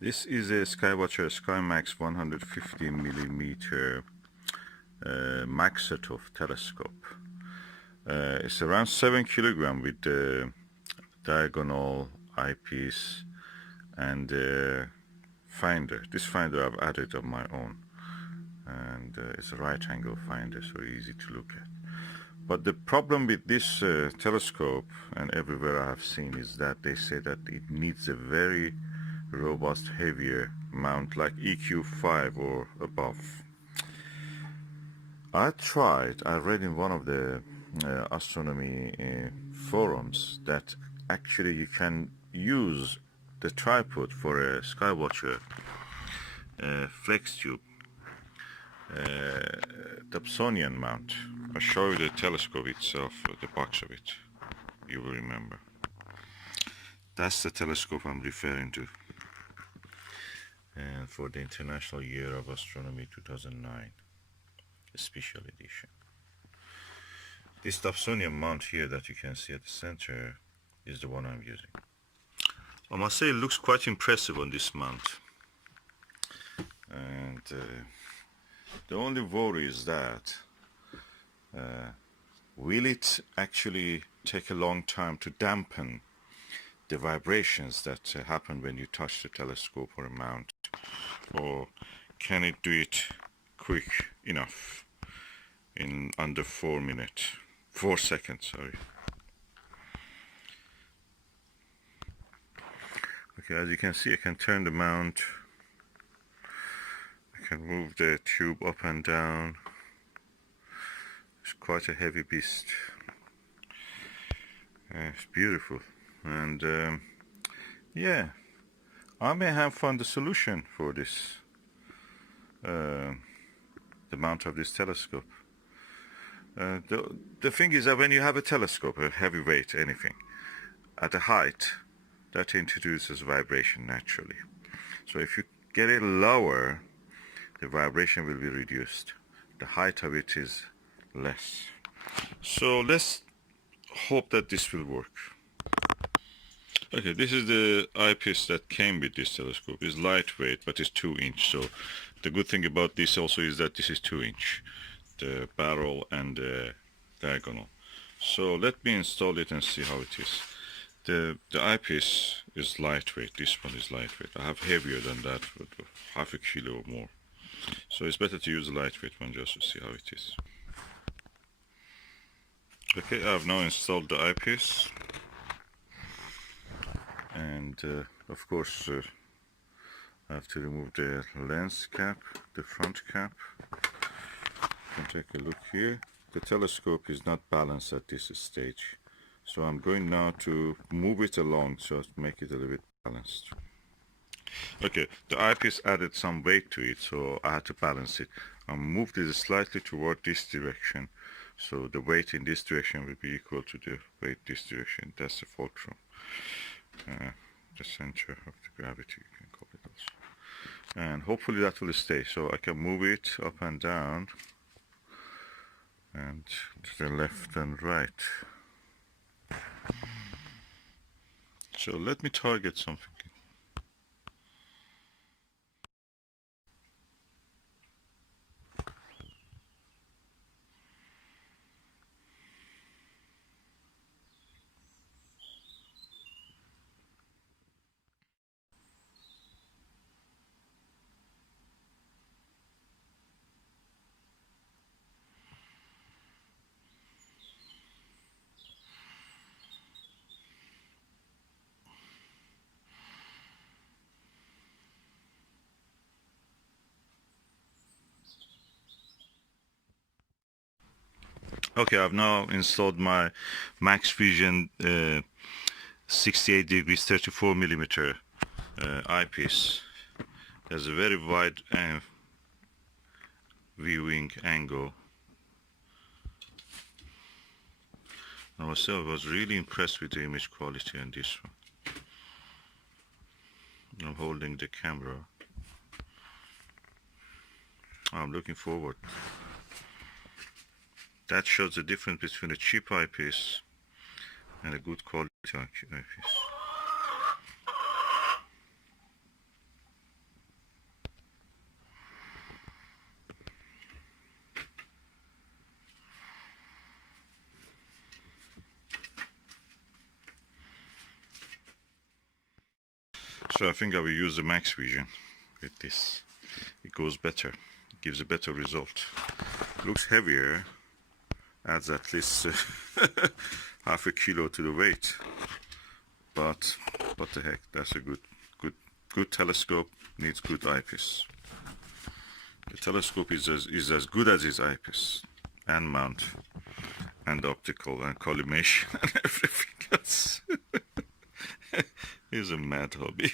This is a SkyWatcher Skymax 150mm Maksutov telescope. It's around 7 kilogram with diagonal eyepiece and finder. This finder I've added on my own, and it's a right angle finder, so easy to look at. But the problem with this telescope, and everywhere I have seen, is that they say that it needs a very robust, heavier mount like EQ5 or above. I read in one of the astronomy forums that actually you can use the tripod for a Skywatcher flextube Dobsonian mount. I'll show you the telescope itself, the box of it. You will remember. That's the telescope I'm referring to. And for the International Year of Astronomy 2009, a special edition. This Dobsonian mount here that you can see at the center is the one I'm using. I must say it looks quite impressive on this mount. And the only worry is that will it actually take a long time to dampen the vibrations that happen when you touch the telescope or a mount, or can it do it quick enough in under 4 seconds, sorry. Okay, as you can see, I can turn the mount, I can move the tube up and down. It's quite a heavy beast. It's beautiful. And yeah, I may have found the solution for this, the mount of this telescope. The thing is that when you have a telescope, a heavy weight, anything, at a height, that introduces vibration naturally. So if you get it lower, the vibration will be reduced. The height of it is less. So let's hope that this will work. Okay, this is the eyepiece that came with this telescope. It's lightweight, but it's 2-inch. So the good thing about this also is that this is 2-inch, the barrel and the diagonal. So let me install it and see how it is. The eyepiece is lightweight. This one is lightweight. I have heavier than that, with half a kilo or more. So it's better to use a lightweight one just to see how it is. Okay, I've now installed the eyepiece. And of course I have to remove the lens cap, the front cap. You can take a look here. The telescope is not balanced at this stage, so I'm going now to move it along so as to make it a little bit balanced. Okay, the eyepiece added some weight to it, so I had to balance it. I moved it slightly toward this direction, so the weight in this direction will be equal to the weight this direction. That's the fulcrum. The center of the gravity, you can call it also. And hopefully that will stay, so I can move it up and down and to the left and right. So let me target something. Okay, I've now installed my Maxvision 68 degrees 34 millimeter eyepiece. There's a very wide viewing angle. I was really impressed with the image quality on this one. I'm holding the camera. I'm looking forward. That shows the difference between a cheap eyepiece and a good quality eyepiece. So I think I will use the Maxvision with this. It goes better. It gives a better result. Looks heavier. Adds at least half a kilo to the weight. But what the heck? That's a good telescope. Needs good eyepiece. The telescope is as good as its eyepiece and mount and optical and collimation and everything else. It's a mad hobby.